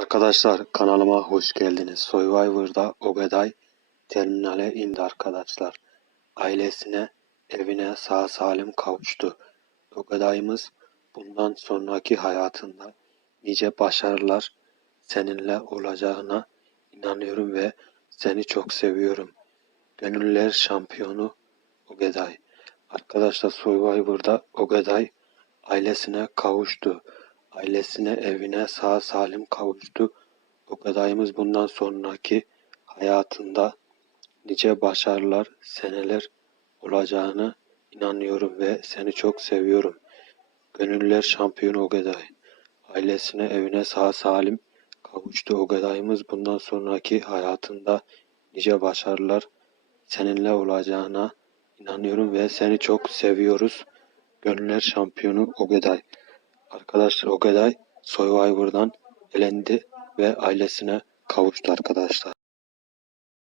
Arkadaşlar kanalıma hoş geldiniz. Survivor'da Ogeday terminale indi arkadaşlar. Ailesine, evine sağ salim kavuştu. Ogeday'ımız bundan sonraki hayatında nice başarılar seninle olacağına inanıyorum ve seni çok seviyorum. Gönüller şampiyonu Ogeday. Arkadaşlar Survivor'da Ogeday ailesine kavuştu. Ailesine, evine sağ salim kavuştu. Ogadayımız bundan sonraki hayatında nice başarılar, seneler olacağını inanıyorum ve seni çok seviyorum. Gönüller şampiyonu Ogaday. Ailesine, evine sağ salim kavuştu. Ogadayımız bundan sonraki hayatında nice başarılar seninle olacağına inanıyorum ve seni çok seviyoruz. Gönüller şampiyonu Ogeday. Arkadaşlar Ogeday Survivor'dan elendi ve ailesine kavuştu arkadaşlar.